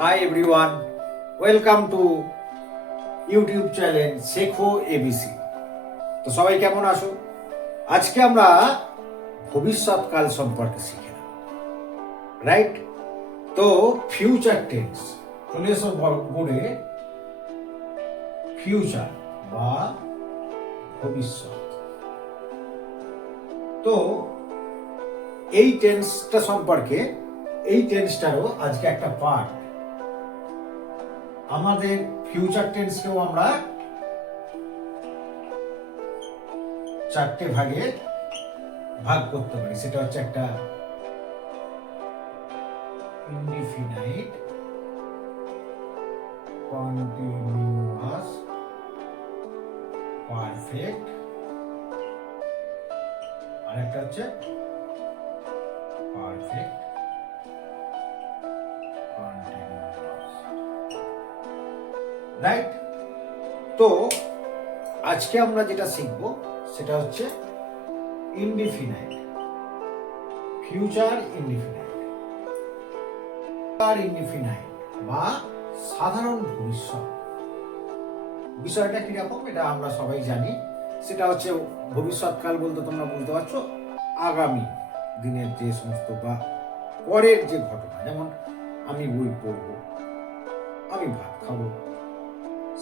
Hi everyone, welcome to YouTube channel শেখো ABC. তো সবাই কেমন আছো? আজকে আমরা ভবিষ্যৎকাল সম্পর্কে শিখে নেব, রাইট? তো ফিউচার টেন্স চলে এসো বোর্ডে। ফিউচার বা ভবিষ্যৎ, তো এই টেন্সটা সম্পর্কে, এই টেন্সটারও আজকে একটা পার্ট। আমাদের ফিউচার টেন্সকেও আমরা চারটে ভাগে ভাগ করতে পারি। সেটা হচ্ছে একটা ইনডিফিনাইট, কন্টিনিউয়াস, পারফেক্ট, আর একটা হচ্ছে পারফেক্ট কন্টিনিউয়াস, রাইট? তো আজকে আমরা যেটা শিখবো সেটা হচ্ছে ইনডিফিনাইট, ফিউচার ইনডিফিনাইট, ইনডিফিনাইট বা সাধারণ ভবিষ্যৎ। বিষয়টা কিরকম এটা আমরা সবাই জানি। সেটা হচ্ছে ভবিষ্যৎকাল বলতে তোমরা বুঝতে পারছো আগামী দিনের যে সমস্ত বা পরের যে ঘটনা, যেমন আমি বই পড়ব, আমি ভাত খাবো,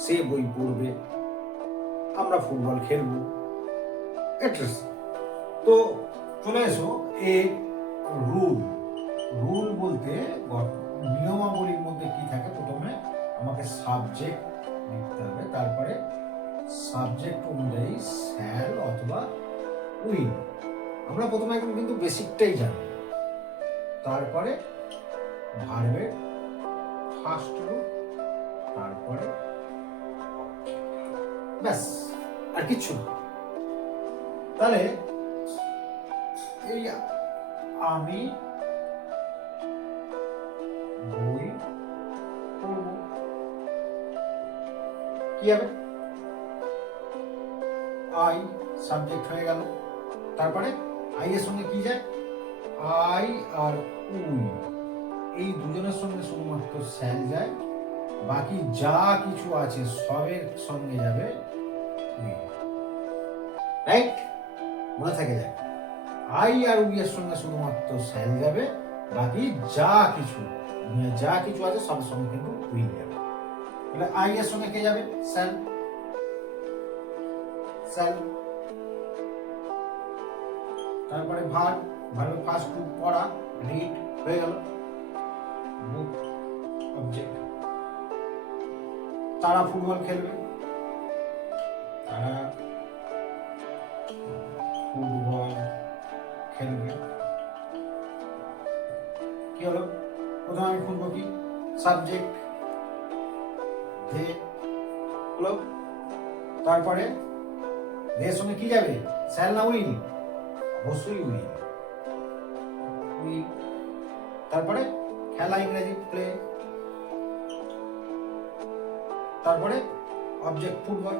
সে বই পড়বে, আমরা ফুটবল খেলবো, এটসেট্রা। তো চলে এসো এ রুল। রুল বলতে নিয়মাবলীর মধ্যে কি থাকে, প্রথমে আমাকে সাবজেক্ট লিখতে হবে, তারপরে সাবজেক্ট অনুযায়ী শ্যাল অথবা উইল। আমরা প্রথমে এখন কিন্তু বেসিকটাই জানি, তারপরে ভার্বের ফার্স্ট রুট, তারপরে ব্যাস, আর কিচ্ছু না। তাহলে এই আমি বই পড়ব, কি হবে? আই সাবজেক্ট হয়ে গেল, তারপরে আই এর সঙ্গে কি যায়? আই আর উই, এই দুজনের সঙ্গে শুধুমাত্র শ্যাল যায়, বাকি যা কিছু আছে সবের সঙ্গে যাবে উই, রাইট? মনে থাকে যায়, আই আর উই এর সঙ্গে শুধুমাত্র শ্যাল যাবে, বাকি যা কিছু আছে সবের সঙ্গে কিন্তু উই যাবে। তাহলে আই এর সঙ্গে কে যাবে? Shall, shall. তারপরে ভার্ব ফার্স্ট টু পড়া, রিড হয়ে গেল, বুক অবজেক্ট। তারা ফুটবল খেলবে, তারা ফুটবল খেলবে, কি হলো? প্রথমে আমি খুঁজবো কি? সাবজেক্ট, দে হলো, তারপরে দের সঙ্গে কি যাবে? শ্যাল না উইল? অবশ্যই উইল, উইল। তারপরে খেলা, ইংরেজি প্লে, তারপরে অবজেক্ট ফুটবল,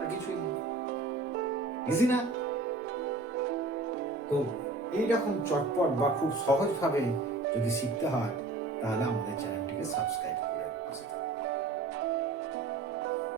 আর কিছুই ইজি না? তো এইরকম চটপট বা খুব সহজভাবে যদি শিখতে হয় তাহলে আমাদের চ্যানেলটিকে সাবস্ক্রাইব